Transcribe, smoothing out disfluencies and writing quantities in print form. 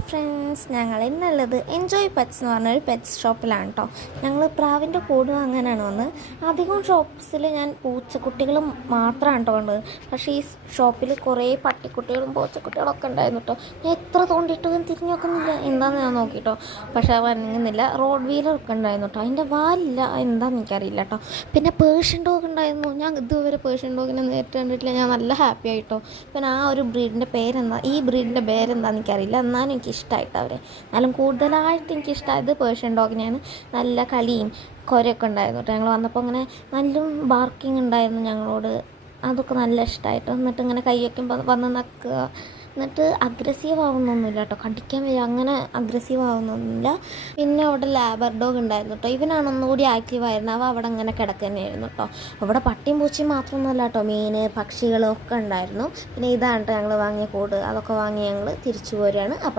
Hi friends, ഞങ്ങൾ ഇന്നുള്ളത് enjoy pets എന്ന് പറഞ്ഞൊരു പെറ്റ്സ് ഷോപ്പിലാണ് കേട്ടോ. ഞങ്ങൾ പ്രാവിൻ്റെ കൂട് വാങ്ങാനാണ് വന്നത്. അധികം ഷോപ്സിൽ ഞാൻ പൂച്ചക്കുട്ടികളും മാത്രമാണ് കേട്ടോ കണ്ടത്. പക്ഷേ ഈ ഷോപ്പിൽ കുറേ പട്ടിക്കുട്ടികളും പൂച്ചക്കുട്ടികളും ഒക്കെ ഉണ്ടായിരുന്നു കേട്ടോ. ഞാൻ എത്ര തോണ്ടിയിട്ടും തിരിഞ്ഞു നോക്കുന്നില്ല, എന്താണെന്ന് ഞാൻ നോക്കിട്ടോ. പക്ഷേ അത് വരങ്ങുന്നില്ല. റോഡ് വീലറൊക്കെ ഉണ്ടായിരുന്നു കേട്ടോ. അതിൻ്റെ വാലില്ല, എന്താണെന്ന് എനിക്കറിയില്ല കേട്ടോ. പിന്നെ പേർഷ്യൻ ഡോഗ് ഉണ്ടായിരുന്നു. ഞാൻ ഇതുവരെ പേർഷ്യൻ ഡോഗിനെ നേരിട്ട് കണ്ടിട്ടില്ല. ഞാൻ നല്ല ഹാപ്പി ആയിട്ടോ. പിന്നെ ആ ഒരു ബ്രീഡിൻ്റെ പേരെന്താ, ഈ ബ്രീഡിൻ്റെ പേരെന്താണെന്ന് എനിക്കറിയില്ല. എന്നാലും എനിക്കിഷ്ടമായിട്ട് അവരെ. എന്നാലും കൂടുതലായിട്ട് എനിക്കിഷ്ടമായത് പേർഷ്യൻ ഡോഗിനെയാണ്. നല്ല കളിയും കുരയൊക്കെ ഉണ്ടായിരുന്നു കേട്ടോ. ഞങ്ങൾ വന്നപ്പോൾ ഇങ്ങനെ നല്ല ബാർക്കിങ് ഉണ്ടായിരുന്നു ഞങ്ങളോട്. അതൊക്കെ നല്ല ഇഷ്ടമായിട്ടോ. എന്നിട്ട് ഇങ്ങനെ കൈയൊക്കെ വന്ന് നക്കുക. എന്നിട്ട് അഗ്രസീവ് ആവുന്നൊന്നുമില്ല കേട്ടോ. കടിക്കാൻ വരിക, അങ്ങനെ അഗ്രസീവ് ആവുന്നൊന്നുമില്ല. പിന്നെ അവിടെ ലാബർ ഡോഗ് ഉണ്ടായിരുന്നു കേട്ടോ. ഇവനാണ് ഒന്നുകൂടി ആക്റ്റീവ് ആയിരുന്നു. അവ അവിടെ അങ്ങനെ കിടക്കുന്നതായിരുന്നു കേട്ടോ. അവിടെ പട്ടിയും പൂച്ചയും മാത്രമൊന്നുമല്ല കേട്ടോ, മീൻ പക്ഷികളും ഒക്കെ ഉണ്ടായിരുന്നു. പിന്നെ ഇതാണ് കേട്ടോ ഞങ്ങൾ വാങ്ങിയ കൂട്. അതൊക്കെ വാങ്ങി ഞങ്ങൾ തിരിച്ചു പോരുകയാണ്.